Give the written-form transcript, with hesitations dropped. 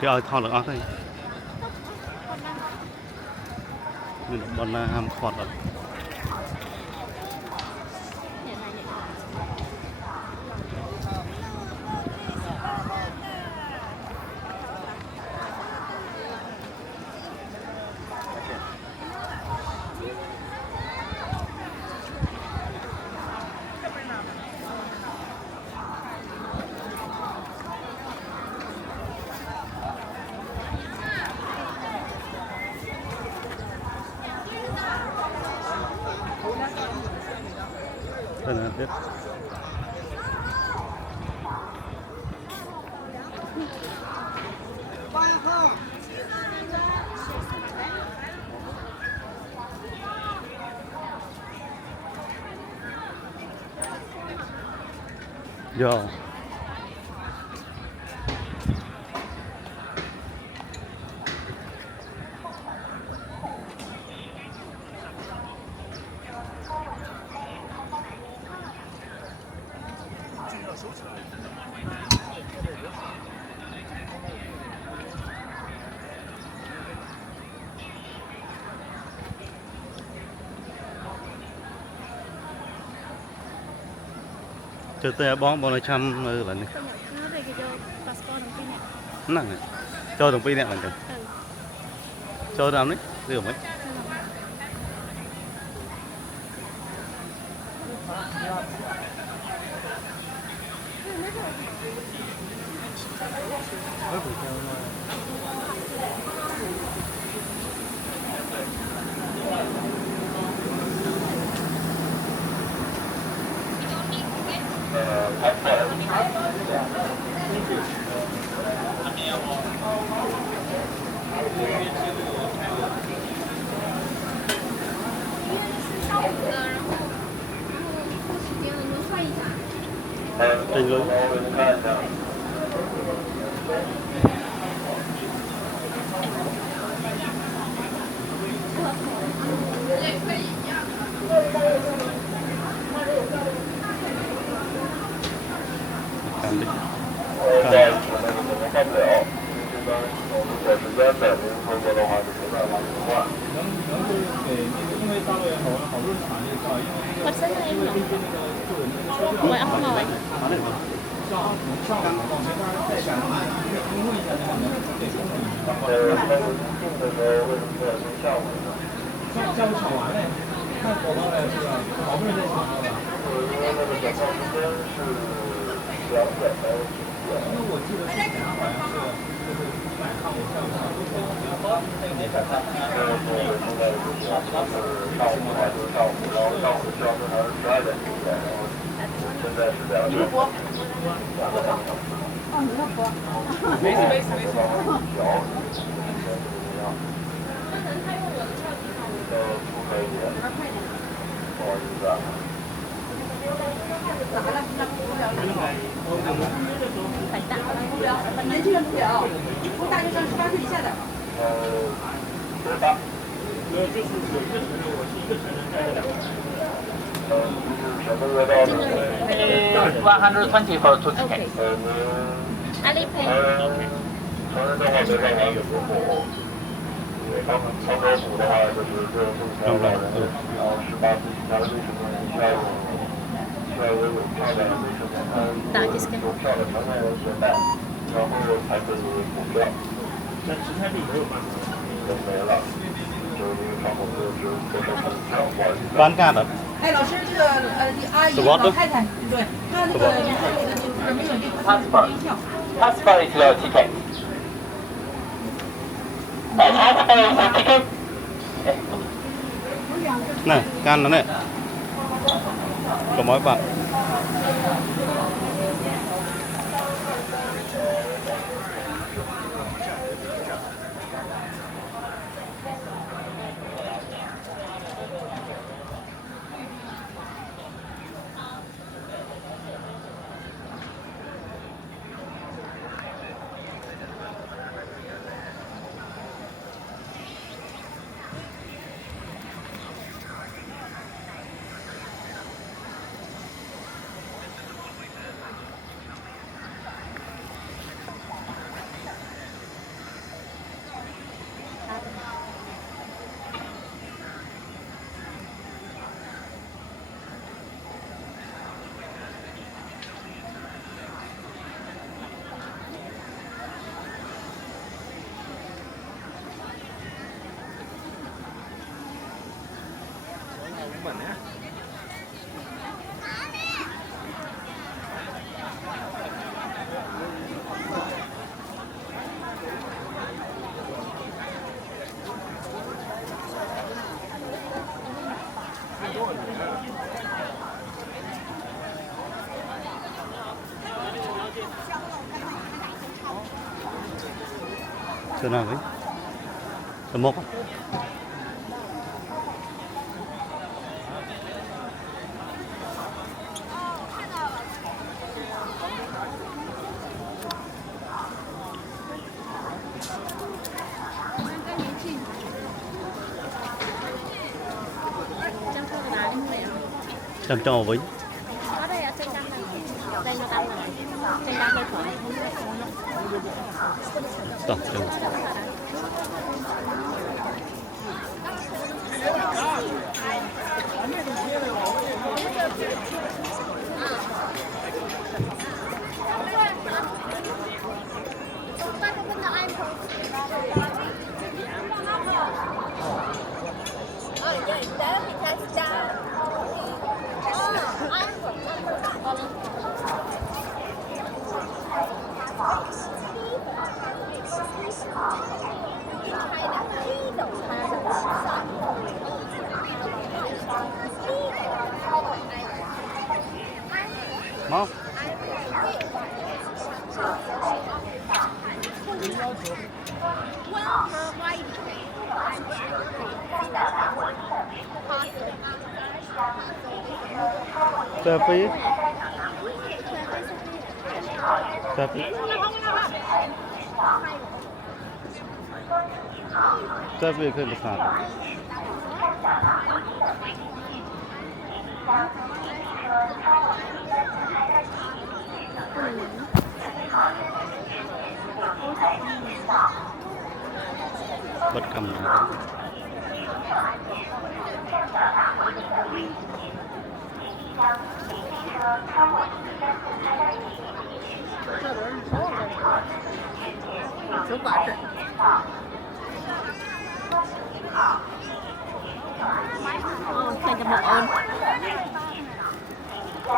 cái ơi thon được ớt đây bọn là ham khọt rồi đây là biết Yo. Cho tôi bón bọn nó chăm là này nặng này cho đồng pin này là được cho làm đấy được mấy Trình luôn. Hộp sữa cho em hả? Mời ông ngồi. Phải tạo年轻人不了，大学生18岁以下的。就是有一个成人，我是一个成人带着两个。 120 for 2 tickets. Alipay. 成人的话没办法有周末，因为长州府的话就是这目前老人，然后18岁以下的未成年人需要有有票的未成年有票的成年人携带，然后才可以补票。那其他就没有办法，就没了，就是因为窗口就是多少补票，不好意思。bán cả rồi 哎，老师，这个阿姨、老太太，对，她那个你看这个就是没有这个门票。Passport is your ticket. Passport is your ticket. này can nó này có mỗi bạn bẩn nhá. Chỗ nào vậy? Tầm một. Trăm trò với. Có đây ở trên căng này. Đây nó căng này. Trên căng đây khỏi. Tổng trò. Mau. Tapi kan besar. Bất cầm. Thành ra một ơn.